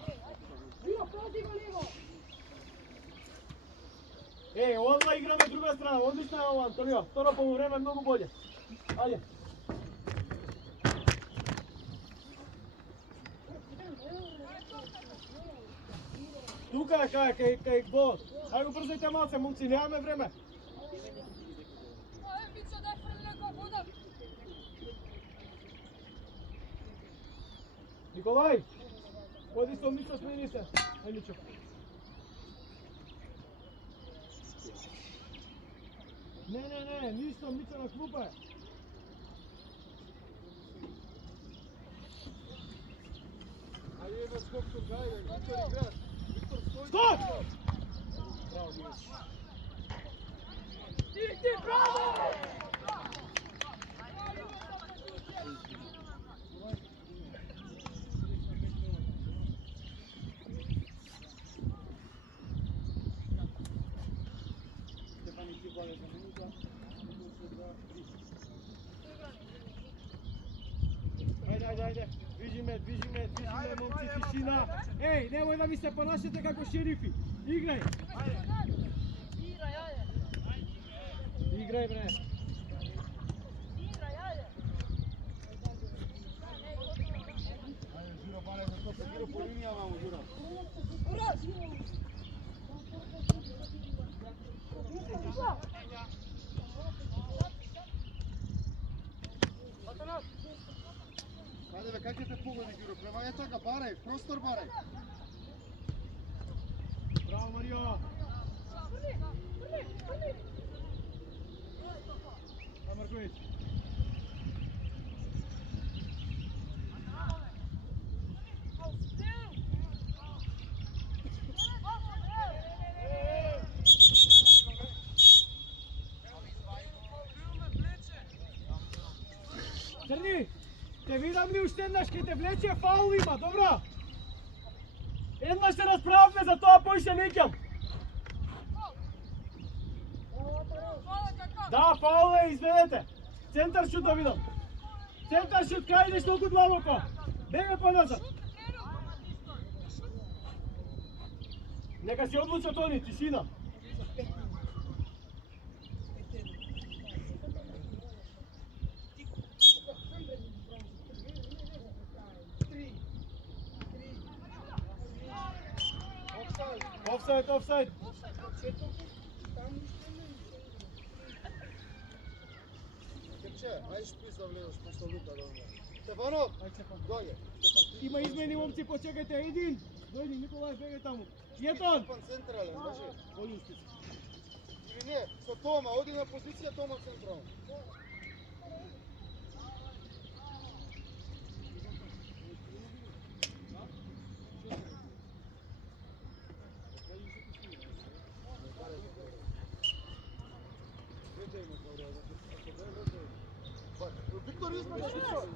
Еј, одма играме друга страна, одлично е ова, Антонио. Второ полувреме многу боле. Ајде. Тука е кај голот. Ајде убрзајте малце, момци, немаме време. Николај, ходи со Мичо, смени се. Ај, Мичо. Не, ништо, Мичо на клупа е. Ајде, има скок тука, ајде, Виктор играч. Скок! Браво, Мирис. Ти, браво! Ајде, движиме, момци, тишина. Еј, немој да ми се понашате како шерифи. Играј. Играј, бре. Ајде, Ѓуро, барај за топ, Ѓуро по линија, мамо, Ѓуро. Ајде, бе, как ќе те погоди, Ѓуро? Према е така, барај, простор барај. Браво, Марио. Марковиќ. Црни, те видам ли уште еднаш ке те влече, фаул има, добро? Еднаш се расправавме за тоа, поише не ќам. Да, фаул е, изведете. Центар шут да видам. Центар шут, кај идеш толку длабоко. Бега поназад. Нека се одлучат они, тишина. Офсайд, офсайд. Кепче, ај шпи да влезеш после Лука долу. Стефанов, дојде. Има измени, момци, почекайте, един. Дојди, Николај, бегај таму. Јетон! Стефан централен, боже. Оди уште. Или не, со Тома, оди на позиција Тома централно. Виктор, измени, Виктор.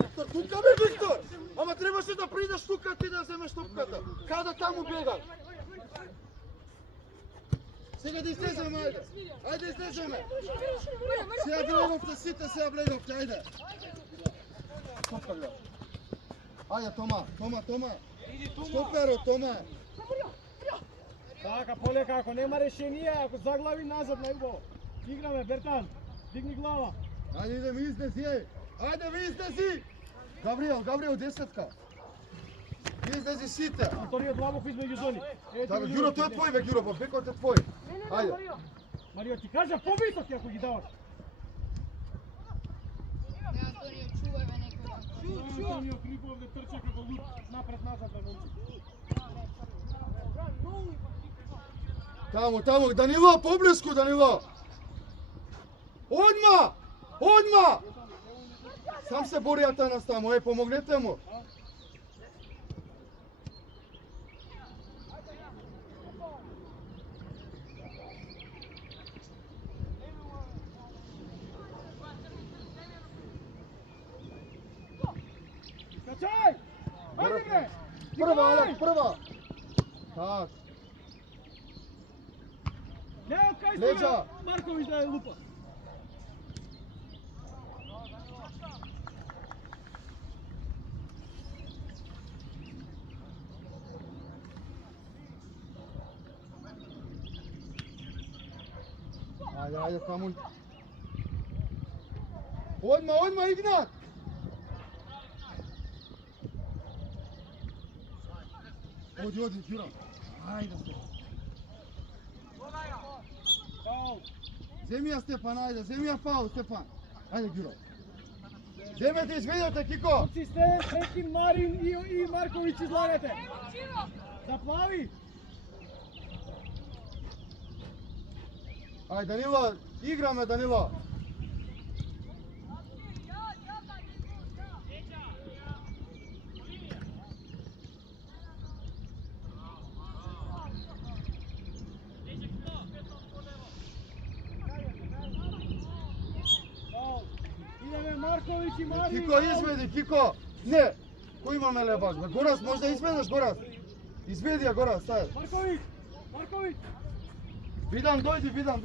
Виктор, тука бе, Виктор! Ама требаше да придеш тука ти да земеш топката. Каде таму бегаш? Сега да излеземе, ајде. Ајде излеземе. Сега влеговте сите, сега влеговте, ајде. Топка гледа. Ајде, Тома. Стоперо, Тома. Така, полека, ако нема решение, ако заглави назад на убаво. Играме, Бертан. Дигни глава. Ајде, идем изнеси, еј. Ајде, ви изнеси. Гавриел, десетка. Изнеси сите. Антонио длабоко измеѓу зони. Така, Ѓуро, тој е твој, бе, Ѓуро, па бекот е твој. Ајде. Марио, ти кажа повисоки ако ги даваш. Не, Антонио, чувај бе некоја. Антонио Крипов да трча како луд напред-назад на момци. Таму, Данило, поблиску, Данило. Одма! Сам се бори Атанас таму, помогнете му. Качај! Ајде бе! Прва, Алек, прва. Так. Не, кај Леđa. стоја Марковиќ да ја лупа. Ајде, таму. Одма, Игнат. Оди, Ѓуро. Ајде, Стефан. Фаул. Земи ја, Стефан, ајде, земи ја фаул, Стефан. Ајде, Ѓуро. Земете, изведете, Кико. Момци сте, Секин, Марин и Марковиќ излагате. Заплави. Ајде, Данило, играме, Данило. Фаул. Идеме Марковиќ и Марин. Кико, изведи, Кико. Не, кој имаме лебак, бе? Горас, може да изведеш, Горас? Изведи ја, Горас, стај. Марковиќ. Видан, дојди, Видан.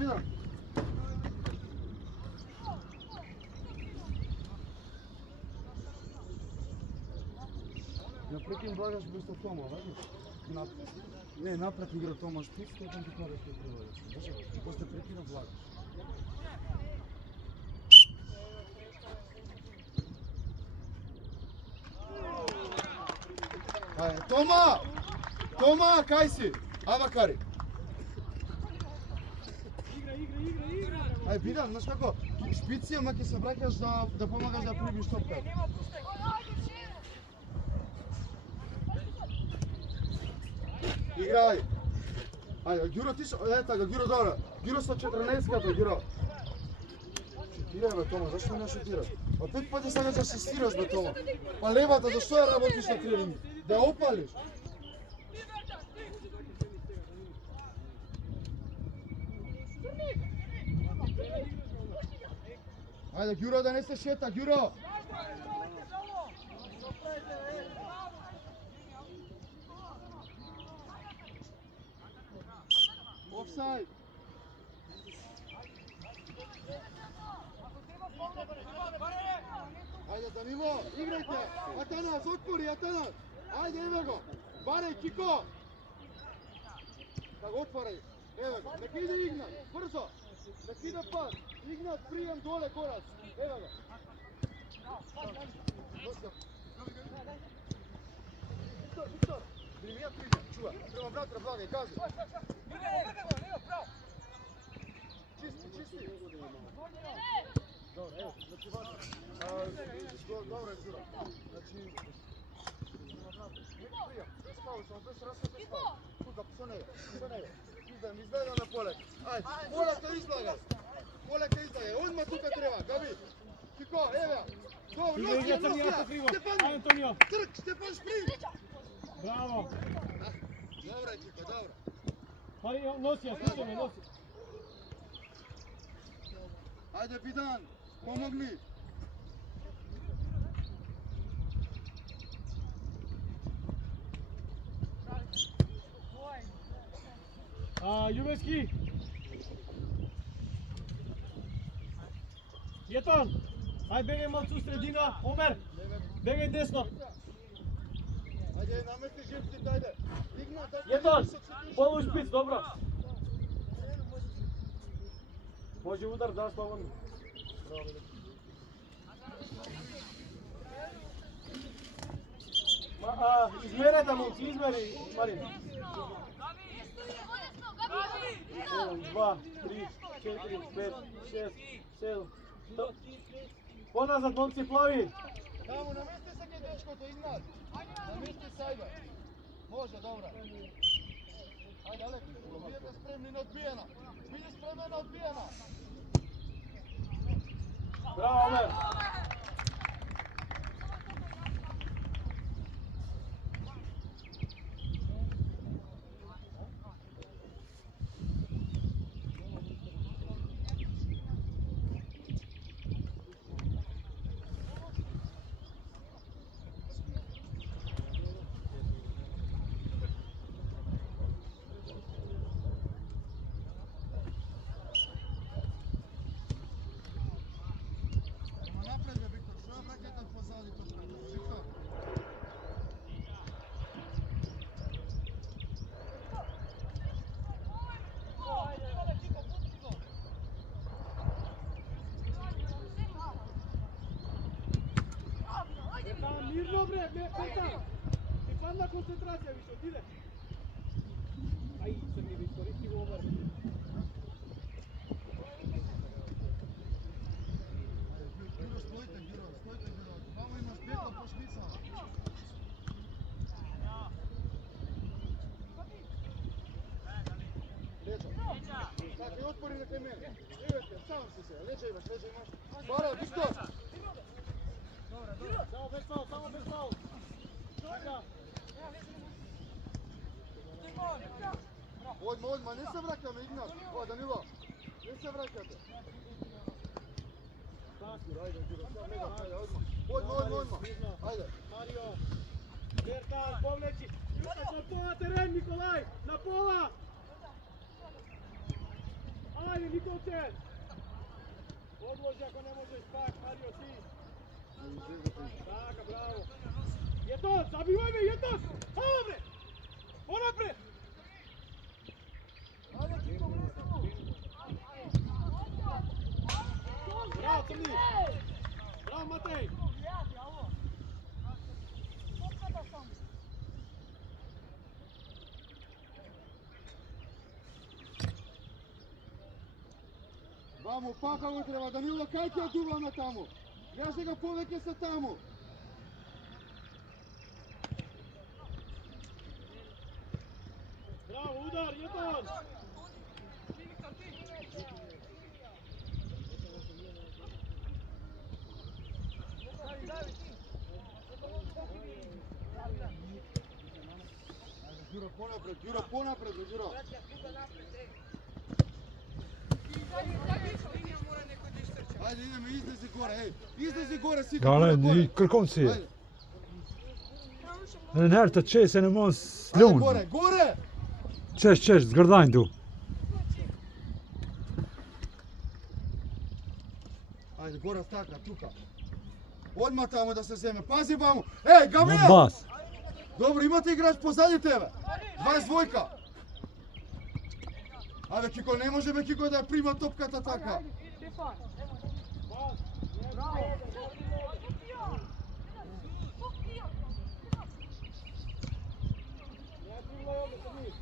Ја прекин Благаш вместо Тома, ваѓа? Не, напред игра Тома Шпиц, Стефан ти пора што треба. После прекина Благаш. Ајде, Тома, кај си? Авакари. Игра. Ај, Видан, знаеш како? Шпици, ама ќе се враќаш да помагаш да прибиш топка. Играј. Ајде, Ѓуро, ти со... Ета го, Ѓуро, добро. Ѓуро со 14-ката, Ѓуро. Шутирај, бе, Тома, зашто не шутираш? Па 5 пати сакаш да асистираш, бе, Тома. Па левата, зашто ја работиш на тренинг? Да ја опалиш? Ајде, Ѓуро, да не се шета, Ѓуро. Офсайд. Ајде, Данило, играјте! Атанас, отвори, Атанас! Ајде, еве го! Барај, Кико! Да го отварај! Еве го, нека иде Игнат, брзо! Нека иде пас! Игнат, прием доле, Горас! Еве го! Виктор, Виктор! Примија, чува! Према вратра, благај, гази! Чисти, чисти! Добре, ево, значи важно. Добре, Джура. Значи, нека пријам, без фаул, само без разход, без фаул. Тука, со него, со него. Изгледам на поле. Ајде, полека излагај. Полека излагај, одма тука треба, Габи. Кико, еве. Добро, носи ја, носи ја. Стефан, Ај, Антонио. трк, Стефан Шпринт. Браво. Добре, Кико, добро. Марио, носи ја, слушай ме, носи. Ајде, Бидан, помогни. Љубевски. Јетон. Ај бегај малку средина, Омер. Бегај десно. Ајде, намести жипците, ајде. Игнат, Јетон. Полу шпиц, добро. Може удар, да, слободно. Измерете, момци, измери, Марин. 1, 2, 3, 4, 5, 6, 7. Поназад, момци, плави. Таму, намести се ке дечкото, Игнат. Намести се, ајде. Може, добро. Ајде, Алекс, бидете спремни на одбиена. Биди спремен на одбиена. Браво, Омер. Напред, бе, Виктор, што ја бракетат позади топката? Виктор. Мирно, бре, Пета. Ти падна концентрација, више, отиде. Ај, Црни, бе, искористи го, Омер. Гиро, стоите, Гиро. Мамо имаш пета по шпица. Леđa. Така, и отпори на мене. Евете, сам си се. Леđa имаш. Бара, Виктор. Само без фаул, само без фаул. Така. Одма, не се враќаме, Игнат. О, Данило. Не се враќате. Ајде, одма. Ајде. Марио. Бертан, повлечи. На пола терен, Николај. На пола. Ајде, Николче. Подложи ако не можеш пак, Марио, ти. Така, браво. Јетон, забивај ме, Јетон. Ало, бре. Понапред. Браво, Црни. Браво, Матеј. Вамо, пака го треба, Данило, кај ќе дуваме таму? Јас го повеќе се таму. Браво, удар, Јетон. Ѓуро, понапред, Ѓуро. Ајде, идеме, излези горе, излези горе, сите. Galen, krkomci. Ајде, En herta qese në mos ајде, lun. горе. Qesh, zgërdajnë du. Ајде, горе стака, тука. Одма таму да се земе. Пази баму. Еј, Гаврија! Бас. Добро, имате играч позади тебе. 22. Абе, Кико, не може бе Кико да ја прима топката така. Стефан.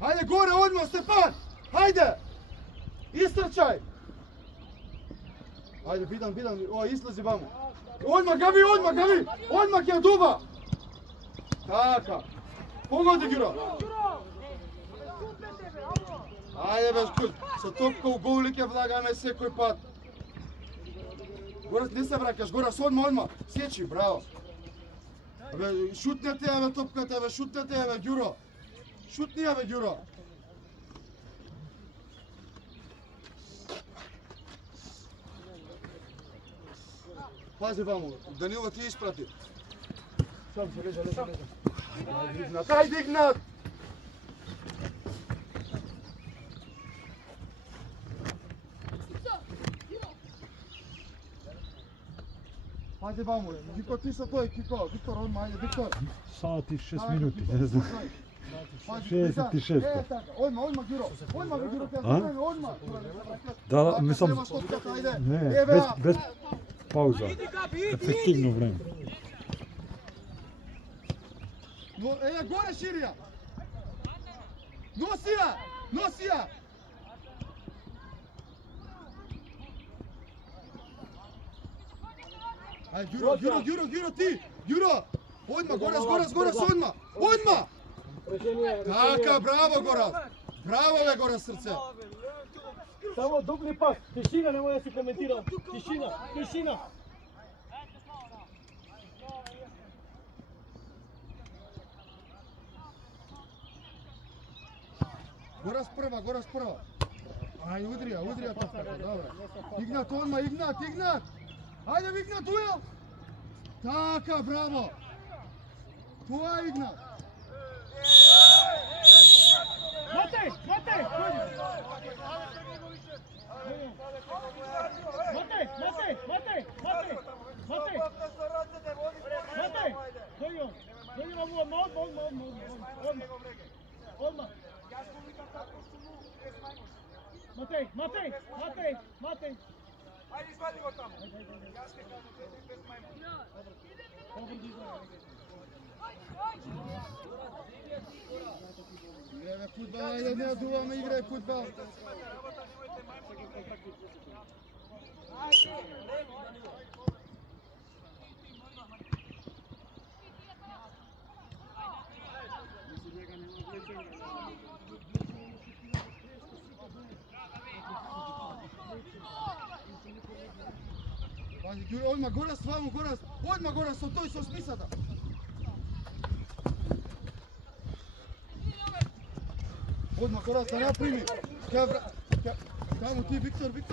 Ајде, горе, одма, Стефан! Ајде! Истрчај! Ајде, бидам, о, излези баму. Одма, Гави! Одма ќе дуба! Така. Погоди, Гиро! Ајде, бе, скуз, со топка у голи ќе влагаме секој пат. Горас, не се вракаш, Горас, одма, сечи, браво. Абе, шутнете ја, бе, топката, бе, шутнете ја, бе, Гюро. Шутни ја, бе, Гюро. Пази ваму, Данило ти испрати. Сам се лежа. Ајде, Игнат! Ајде ваму, Виктор, ти со тој, Кико, Виктор, одма, ајде, Виктор. Сат и 6 минути, не знам. 66. Е, така, одма, Гюро. Одма, бе, Гюро, А? одма. Да, мислам, Нема топката, ајде. не, Еве, без пауза. Ефективно време. Горе ширија! Носи ја! Ајде, Гюро, ти! Гюро! Одма, Горас, одма! Одма! Така, браво, Горас! Браво, бе, Горас, срце! Само дупли пас. Тишина, немој да се коментира. Тишина. Горас прва. Ај, удрија топката, добре. Игнат, одма, Игнат! Ајде, Игнат, дуел! Така, браво! Тоа е Игнат! Матеј! Матеј! Матеј! Ajde, izvadi go tamo. Jasne, kako te bez majmuna. Играјме фудбал, ајде, не дуваме, играј фудбал. Одма, Горас, ваму, Горас! Одма, Горас, со тој, со смисата! Одма, Горас, да наприми! Таму ти, Виктор!